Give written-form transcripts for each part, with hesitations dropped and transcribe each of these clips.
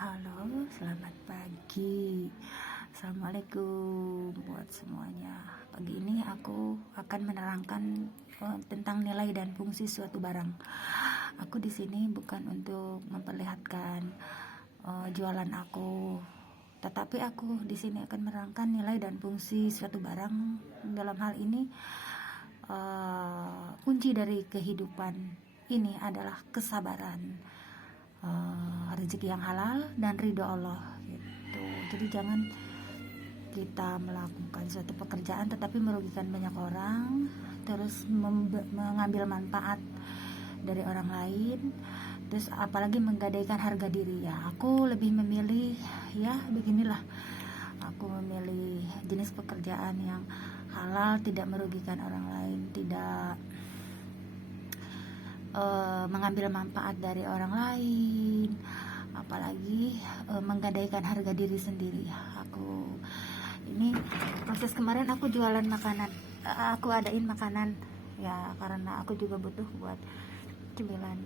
Halo, selamat pagi. Assalamualaikum buat semuanya. Pagi ini aku akan menerangkan tentang nilai dan fungsi suatu barang. Aku di sini bukan untuk memperlihatkan jualan aku, tetapi aku di sini akan menerangkan nilai dan fungsi suatu barang. Dalam hal ini, kunci dari kehidupan ini adalah kesabaran, rezeki yang halal dan ridho Allah gitu. Jadi jangan kita melakukan suatu pekerjaan tetapi merugikan banyak orang, terus mengambil manfaat dari orang lain, terus apalagi menggadaikan harga diri. Ya, aku lebih memilih, ya beginilah, aku memilih jenis pekerjaan yang halal, tidak merugikan orang lain, tidak mengambil manfaat dari orang lain, apalagi menggadaikan harga diri sendiri. Aku ini proses kemarin aku jualan makanan, aku adain makanan ya, karena aku juga butuh buat cemilan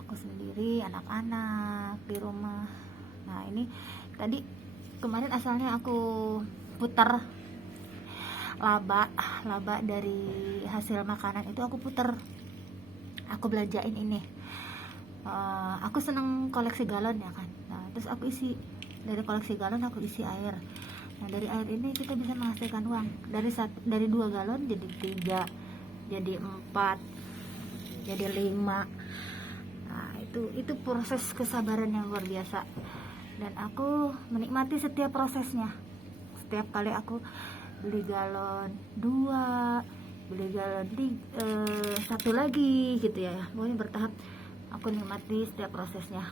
aku sendiri, anak-anak di rumah. Nah, ini tadi kemarin asalnya aku putar laba dari hasil makanan itu, aku putar, aku belanjain ini. Aku seneng koleksi galon ya kan. Nah, terus aku isi dari koleksi galon, aku isi air. Nah, dari air ini kita bisa menghasilkan uang. Dari 2 galon jadi 3, jadi 4, jadi 5. Nah, itu proses kesabaran yang luar biasa. Dan aku menikmati setiap prosesnya. Setiap kali aku beli galon 2, beli galon 1 lagi gitu ya, pokoknya bertahap. Aku nikmati setiap prosesnya.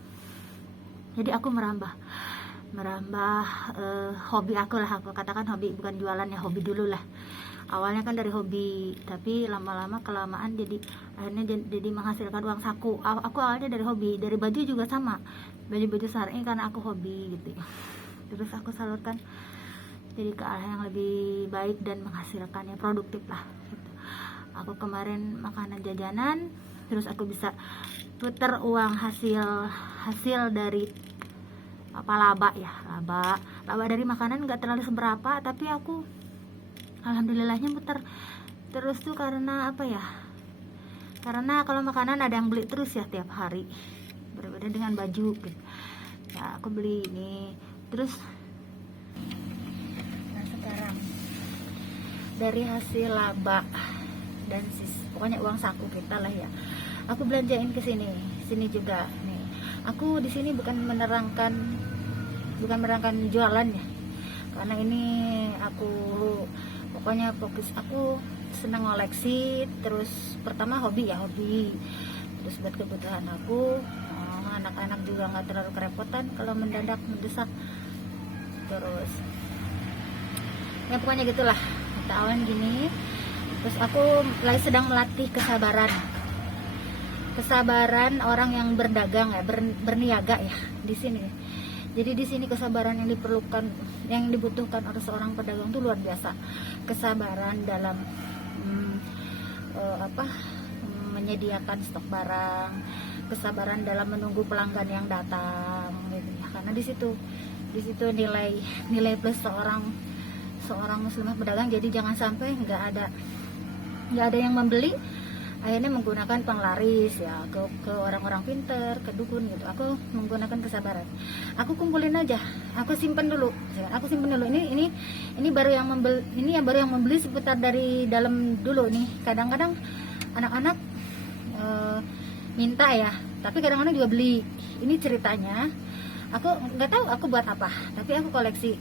Jadi aku merambah hobi aku lah, aku katakan hobi, bukan jualan ya, hobi dulu lah. Awalnya kan dari hobi, tapi lama-lama kelamaan jadi akhirnya jadi menghasilkan uang saku. Aku awalnya dari hobi, dari baju juga sama, baju syar'i karena aku hobi gitu ya. Terus aku salurkan jadi ke arah yang lebih baik dan menghasilkan yang produktif lah gitu. Aku kemarin makanan jajanan, terus aku bisa putar uang hasil dari laba dari makanan, nggak terlalu seberapa, tapi aku alhamdulillahnya putar terus tuh. Karena apa ya, karena kalau makanan ada yang beli terus ya tiap hari, berbeda dengan baju gitu ya. Aku beli ini terus. Nah, sekarang dari hasil laba dan pokoknya uang saku kita lah ya, aku belanjain ke sini juga nih. Aku di sini bukan menerangkan jualan ya, karena ini aku pokoknya fokus, aku senang ngoleksi. Terus pertama hobi, terus buat kebutuhan aku, anak-anak juga nggak terlalu kerepotan kalau mendadak mendesak. Terus ya pokoknya gitulah, kita awan gini. Terus aku lagi sedang melatih kesabaran orang yang berdagang ya, berniaga ya di sini. Jadi di sini kesabaran yang dibutuhkan oleh seorang pedagang itu luar biasa. Kesabaran dalam menyediakan stok barang, kesabaran dalam menunggu pelanggan yang datang gitu ya. Karena di situ nilai plus seorang muslimah pedagang. Jadi jangan sampai nggak ada yang membeli, akhirnya menggunakan penglaris ya, ke orang-orang pinter, ke dukun gitu. Aku menggunakan kesabaran. Aku kumpulin aja, aku simpen dulu. Ini baru yang membeli seputar dari dalam dulu nih. Kadang-kadang anak-anak minta ya, tapi kadang-kadang juga beli. Ini ceritanya, aku nggak tahu aku buat apa, tapi aku koleksi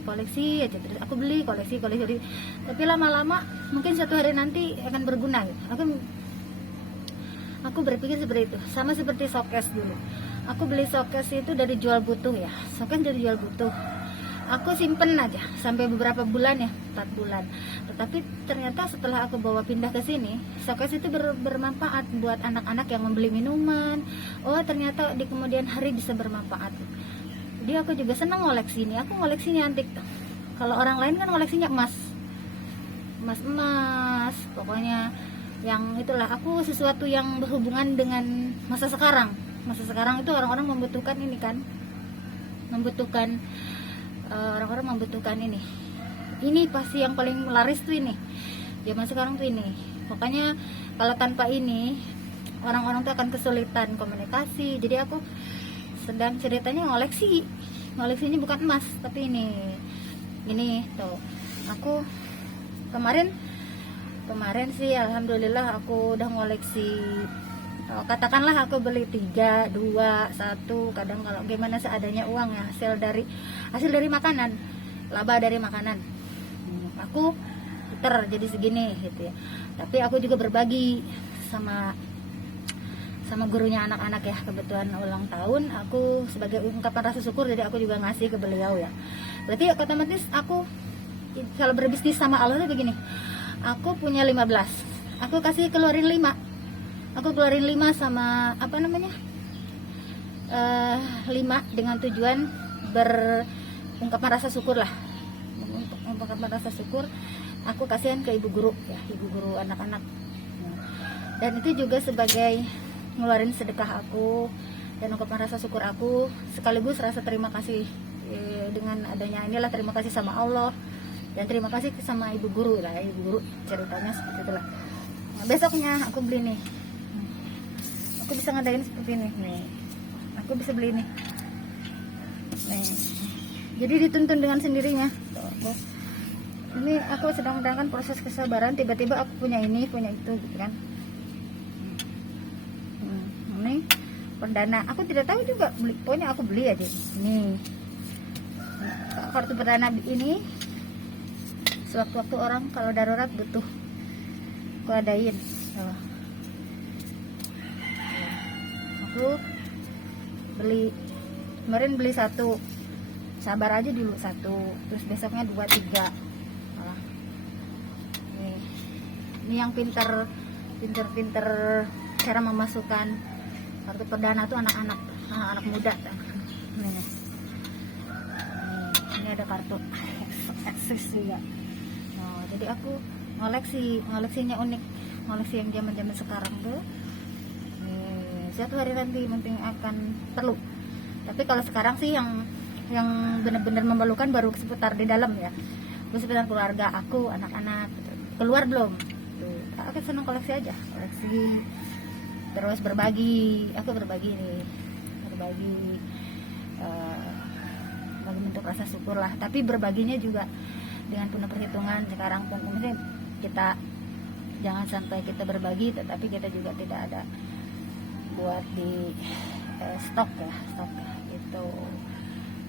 aja. Terus aku beli, koleksi, tapi lama-lama mungkin suatu hari nanti akan berguna gitu. Aku berpikir seperti itu. Sama seperti showcase dulu, aku beli showcase itu dari jual butuh ya, aku simpen aja sampai beberapa bulan ya, 4 bulan. Tetapi ternyata setelah aku bawa pindah ke sini, showcase itu bermanfaat buat anak-anak yang membeli minuman. Oh, ternyata di kemudian hari bisa bermanfaat. Jadi aku juga senang ngoleksi ini. Aku ngoleksinya antik tuh. Kalau orang lain kan ngoleksinya emas, pokoknya yang itulah. Aku sesuatu yang berhubungan dengan masa sekarang itu orang-orang membutuhkan ini kan, membutuhkan orang-orang membutuhkan ini pasti yang paling laris tuh ini zaman sekarang tuh ini. Makanya kalau tanpa ini orang-orang tuh akan kesulitan komunikasi. Jadi aku sedang ceritanya ngoleksinya bukan emas tapi ini tuh aku kemarin sih alhamdulillah aku udah ngoleksi, katakanlah aku beli 3, 2, 1, kadang kalau gimana seadanya uang ya, hasil dari makanan, laba dari makanan. Aku puter jadi segini gitu ya. Tapi aku juga berbagi sama gurunya anak-anak ya, kebetulan ulang tahun, aku sebagai ungkapan rasa syukur jadi aku juga ngasih ke beliau ya. Berarti otomatis aku kalau berbisnis sama Allah tuh begini, aku punya 15, aku kasih keluarin 5, aku keluarin 5 sama 5 dengan tujuan berungkapan rasa syukur lah, ungkapan rasa syukur. Aku kasihan ke ibu guru ya, ibu guru anak-anak, dan itu juga sebagai ngeluarin sedekah aku dan ungkapan rasa syukur aku, sekaligus rasa terima kasih dengan adanya inilah, terima kasih sama Allah dan terima kasih sama ibu guru lah, ibu guru ceritanya seperti itulah. Nah, besoknya aku beli nih, aku bisa ngadain seperti ini nih, aku bisa beli nih, jadi dituntun dengan sendirinya tuh. Ini aku sedang menjalankan proses kesabaran, tiba-tiba aku punya ini, punya itu gitu kan. Ini perdana, aku tidak tahu juga pokoknya aku beli aja nih. Kartu perdana ini sewaktu-waktu orang kalau darurat butuh aku adain. Aku beli kemarin, beli 1, sabar aja dulu 1, terus besoknya 2, 3. Ini yang pinter cara memasukkan kartu perdana tuh anak-anak muda. Ini ada kartu eksis juga. Jadi aku ngoleksinya unik, ngoleksi yang zaman sekarang tuh. Suatu hari nanti mungkin akan perlu. Tapi kalau sekarang sih yang benar-benar memalukan baru seputar di dalam ya, seputar keluarga aku, anak-anak keluar belum. Aku senang koleksi aja, koleksi terus berbagi. Aku berbagi bagi bentuk rasa syukur lah, tapi berbaginya juga dengan penuh perhitungan. Sekarang pun mungkin kita jangan sampai kita berbagi tetapi kita juga tidak ada buat di stok itu.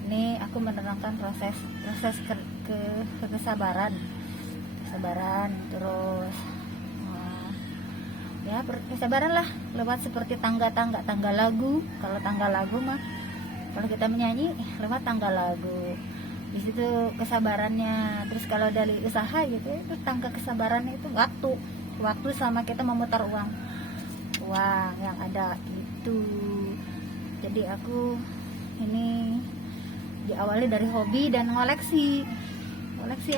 Ini aku menerangkan proses kesabaran terus ya kesabaran lah lewat seperti tangga lagu. Kalau tangga lagu mah kalau kita menyanyi lewat tangga lagu, di situ kesabarannya. Terus kalau dari usaha gitu itu tangga kesabarannya itu waktu sama kita memutar uang yang ada gitu. Jadi aku ini diawali dari hobi dan ngoleksi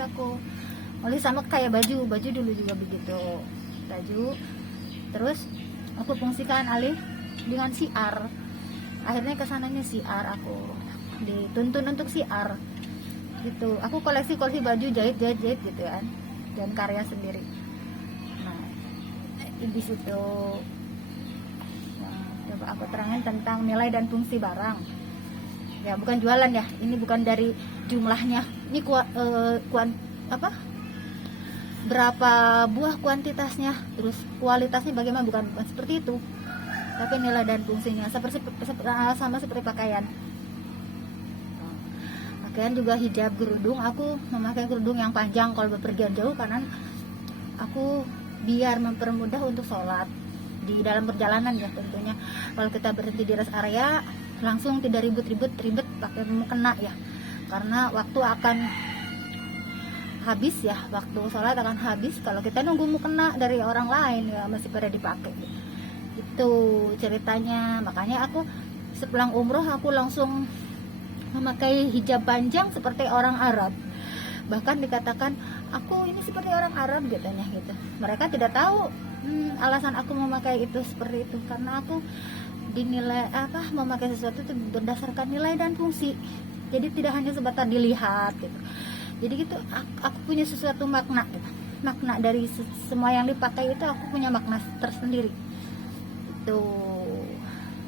aku sama kayak baju dulu juga begitu, baju. Terus aku fungsikan alih dengan siar, akhirnya kesananya siar, aku dituntun untuk siar gitu. Aku koleksi baju jahit gitu kan, dan karya sendiri. Nah di situ coba aku terangin tentang nilai dan fungsi barang ya, bukan jualan ya, ini bukan dari jumlahnya, ini berapa buah kuantitasnya, terus kualitasnya bagaimana, bukan seperti itu, tapi nilai dan fungsinya sama seperti pakaian juga hijab, kerudung. Aku memakai kerudung yang panjang kalau bepergian jauh karena aku biar mempermudah untuk sholat di dalam perjalanan ya tentunya. Kalau kita berhenti di rest area langsung tidak ribet pakai mukena ya, karena waktu akan habis ya, waktu sholat akan habis kalau kita nunggu mukena dari orang lain ya, masih pada dipakai itu ceritanya. Makanya aku sepulang umroh aku langsung memakai hijab panjang seperti orang Arab, bahkan dikatakan aku ini seperti orang Arab katanya gitu. Mereka tidak tahu alasan aku memakai itu seperti itu, karena aku dinilai apa, memakai sesuatu itu berdasarkan nilai dan fungsi. Jadi tidak hanya sebatas dilihat gitu. Jadi gitu aku punya sesuatu makna gitu. Makna dari semua yang dipakai itu aku punya makna tersendiri. Itu